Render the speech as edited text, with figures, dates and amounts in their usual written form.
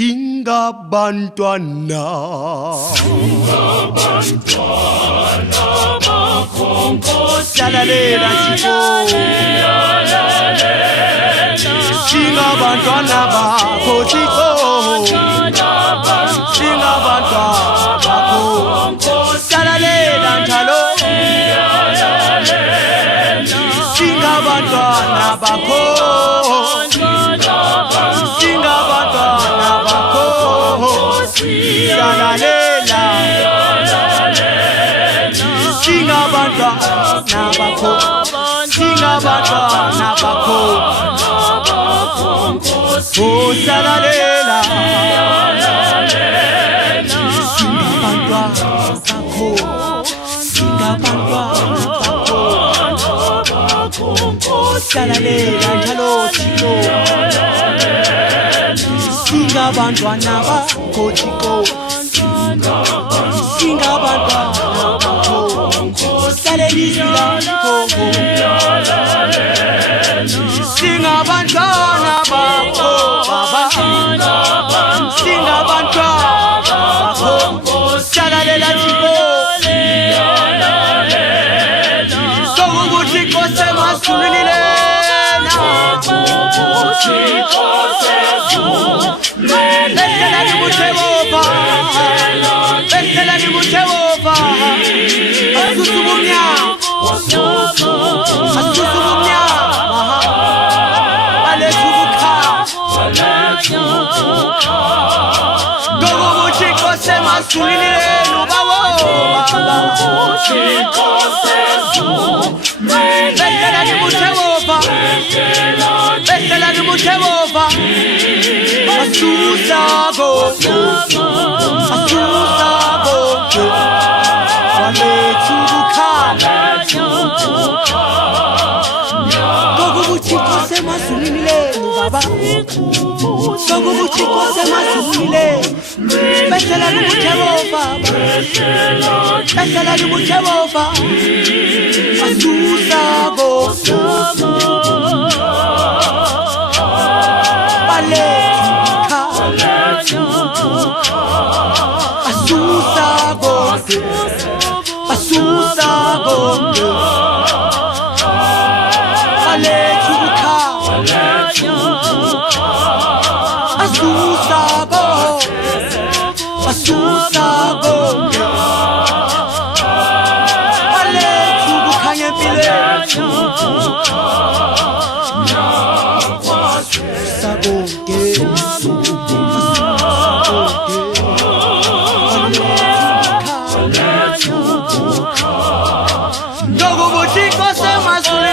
Singabantwana Shalalela Chico Singabantwana bakho Chico Singabantwana bakho Shalalela njalo Singabantwana bakho Singabantwana bakho Shalalela Singabantwana bakho Singabantwana bakho Oh shalalela Singabantwana bakho Singabantwana bakho Shalalela njalo Chico Singabantwana bakho Chico Singabantwana bakho Shalalela Singabantwana bakho Baba Singabantwana bakho Shalalela Chico Sokuthi Nkosi emasulile Besela nibutheba Besela nibutheba Asusumunya Asusumunya Alesubukha Gokuthi Nkosi emasulile nubawo Besela nibutheba Besela nibutheba Asusabo Asusabo Waletubukhala Gokuthi Nkosi emasulile baba Sokuthi Nkosi emasulile Besela nibutheba Besela nibutheba Asusabo Asusabo Asusabo Aletubukha Asusabo Asusabo Aletubukha ngempilo Sabonke Gokuthi Nkosi emasulile